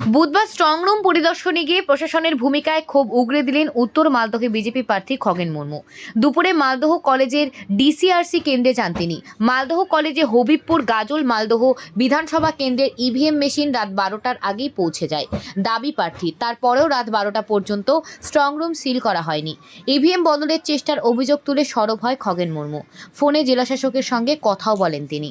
বুধবার স্ট্রংরুম পরিদর্শনে গিয়ে প্রশাসনের ভূমিকায় ক্ষোভ উগরে দিলেন উত্তর মালদহে বিজেপি প্রার্থী খগেন মুর্মু। দুপুরে মালদহ কলেজের ডিসিআরসি কেন্দ্রে যান তিনি। মালদহ কলেজে হবিবপুর, গাজল, মালদহ বিধানসভা কেন্দ্রের ইভিএম মেশিন রাত বারোটার আগেই পৌঁছে যায়। দাবি প্রার্থী তারপরেও রাত বারোটা পর্যন্ত স্ট্রংরুম সিল করা হয়নি। ইভিএম বদলের চেষ্টার অভিযোগ তুলে সরব হয় খগেন মুর্মু। ফোনে জেলাশাসকের সঙ্গে কথাও বলেন তিনি।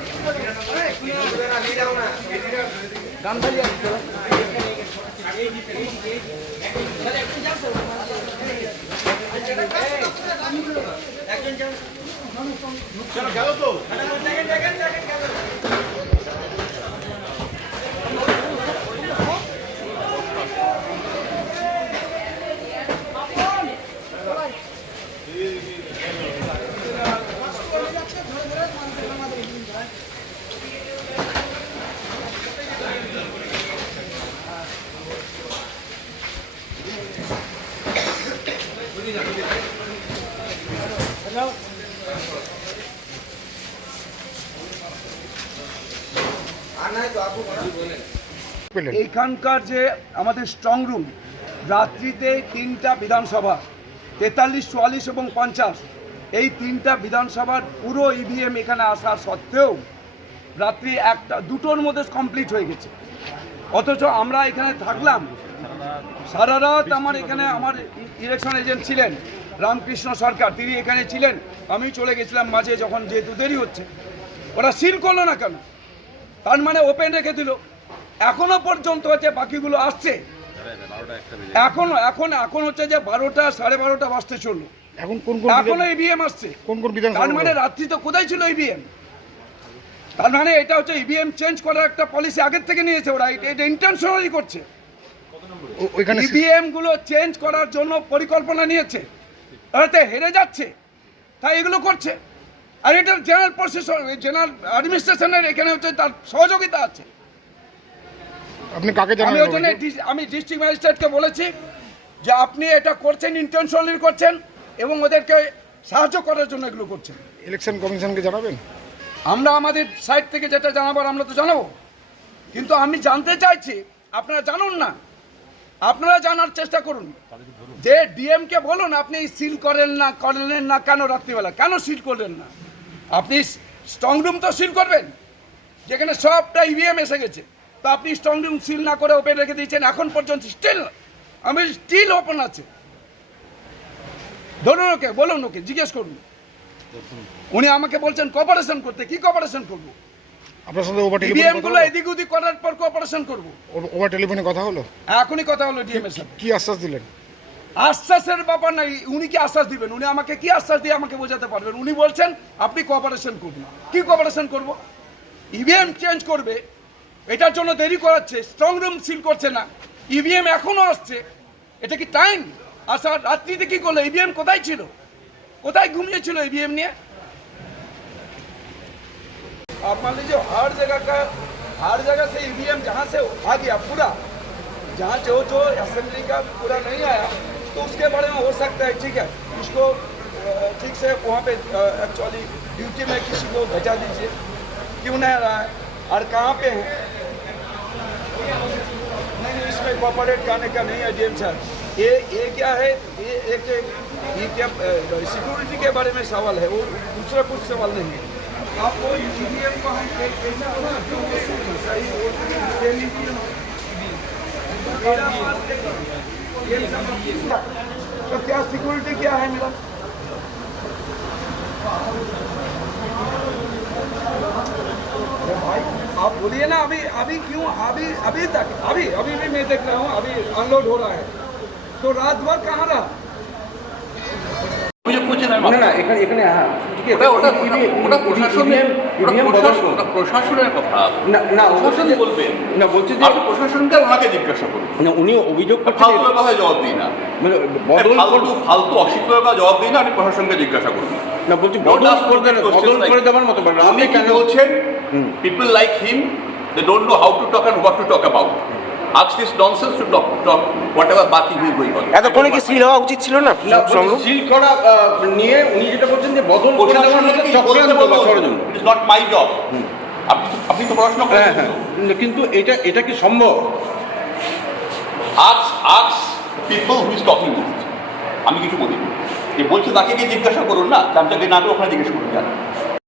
हाँ দু গোটা দেখেন দেখেন নামাবি এইখানকার যে আমাদের স্ট্রং রুম রাত্রিতে তিনটা বিধানসভা, তেতাল্লিশ, চুয়াল্লিশ এবং পঞ্চাশ, এই তিনটা বিধানসভার পুরো ইভিএম এখানে আসা সত্ত্বেও রাত্রি একটা, দুটোর মধ্যে কমপ্লিট হয়ে গেছে। অথচ আমরা এখানে থাকলাম। সারা রাত আমার এখানে, আমার ইলেকশন এজেন্ট ছিলেন। রামকৃষ্ণ সরকার তিনি এখানে ছিলেন আমি চলে গেছিলাম মাঝে যখন যেহেতু দেরি হচ্ছে। ওরা সিল করল না কেন? তার মানে ওপেন রেখে দিল। এখনও পর্যন্ত হচ্ছে বাকিগুলো আসছে এখনও এখন এখন হচ্ছে যে বারোটা সাড়ে বারোটা বাজতে চলল। এখন কোন কোন এখনও ইভিএম আসছে। কোন কোন বিধানসভা তার মানে রাত্রি তো কোথায় ছিল ইভিএম তার মানে এটা হচ্ছে ইভিএম চেঞ্জ করার একটা পলিসি আগের থেকে নিয়েছে ওরা। এটা- ইন্টেনশনালি করছে। ইভিএমগুলো চেঞ্জ করার জন্য পরিকল্পনা নিয়েছে। তাতে হেরে যাচ্ছে। তাই এগুলো করছে। আর এটা জেনারেল প্রসেসর জেনারেল অ্যাডমিনিস্ট্রেশনের এখানে হচ্ছে তার সহযোগিতা আছে। আপনি কাকে আমি ওই জন্য আমি ডিস্ট্রিক্ট ম্যাজিস্ট্রেটকে বলেছি যে আপনি এটা করছেন ইন্টেনশনালি করছেন এবং ওদেরকে সাহায্য করার জন্য এগুলো করছেন। ইলেকশন কমিশনকে জানাবেন? আমরা আমাদের সাইড থেকে যেটা জানাবার আমরা তো জানাব। কিন্তু আমি জানতে চাইছি আপনারা জানুন না আপনারা জানার চেষ্টা করুন। যে ডিএমকে বলুন, আপনি সিল করেন না, করলেন না, কেন রাত্রিবেলা? কেন সিল করলেন না? আপনি স্ট্রং রুম তো সিল করবেন? যেখানে সবটা ইভিএম এসে গেছে। তো আপনি স্ট্রং রুম সিল না করে ওপেন রেখে দিয়েছেন, এখন পর্যন্ত স্টিল আমি স্টিল ওপেন আছে। ধরুন ওকে, বলুন ওকে, জিজ্ঞেস করুন। উনি আমাকে বলছেন কপারেশন করতে, কি কোঅপারেশন করব? আপনার সাথে ওভার টেলিফোনগুলো এদিক ওদিক করার পর কোঅপারেশন করব। ওভার টেলিফোনে কথা হলো? এখনই কথা হলো ডিএম এর সাথে। কি আশ্বাস দিলেন? আশ্বাসের ব্যাপার নাই উনি কি আশ্বাস দিবেন? উনি আমাকে কি আশ্বাস দিয়ে আমাকে বোঝাতে পারবেন? উনি বলছেন আপনি কোঅপারেশন করবেন কি কোঅপারেশন করব? ইভিএম চেঞ্জ করবে। এটার জন্য দেরি করাচ্ছে স্ট্রং রুম সিল করছে না। ইভিএম এখনও আসছে। এটা কি টাইম আসার আচ্ছা, রাত্রিতে কি করল? ইভিএম কোথায় ছিল? কোথায় ঘুমিয়েছিল ইভিএম নিয়ে? आप मान लीजिए, हर जगह का, हर जगह से ईवीएम जहाँ से आ गया पूरा, जहाँ जो जो असेंबली का पूरा नहीं आया तो उसके बारे में हो सकता है, ठीक है? उसको ठीक से वहाँ पे एक्चुअली ड्यूटी में किसी को भेजा दीजिए, क्यों नहीं आ रहा है, और कहाँ पे है? नहीं नहीं, इसमें कॉपरेट करने का नहीं है डीएम सर ये ये क्या है? ये एक सिक्योरिटी के बारे में सवाल है, वो दूसरा कुछ सवाल नहीं है। ईवीएम को हम तो क्या सिक्योरिटी क्या है मेरा? भाई आप बोलिए ना, अभी अभी क्यों, अभी अभी तक, अभी अभी भी मैं देख रहा हूँ, अभी अनलोड हो रहा है। तो रात भर कहाँ रहा? না না এখানে এখানে হ্যাঁ। ওটা ওটা ওটা প্রশাসনের ওটা প্রশাসন প্রশাসনের কথা। না না প্রশাসন বলবেন না বলছে যে আপনি প্রশাসনকে ওনাকে জিজ্ঞাসা করুন। না, উনি অভিযোগ ফালতু জবাব দিই না। মানে বদল ফালতু কথা জবাব দিই না আপনি প্রশাসনকে জিজ্ঞাসা করুন। না বলছি বদল করে দেওয়ার- বদল করে দেওয়ার মতো আপনি কেন বলছেন? People like him they don't know how to talk and what to talk about আক্স this nonsense to talk talk whatever বাকি হুই গোয়িং অন এতক্ষণে কি সিল হওয়া উচিত ছিল না? সিল করা নিয়ে উনি যেটা বলছেন যে বদল করে ইটস নট মাই জব আপনি আপনি তো পড়াশোনা হ্যাঁ করেন হ্যাঁ। কিন্তু এটা এটা কি সম্ভব? আক্স আক্স পিপল হু ইজ টকিং আমি কিছু বলি যে বলছে তাকে গিয়ে জিজ্ঞাসা করুন না তার জায়গায় না ওখানে জিজ্ঞেস করুন যান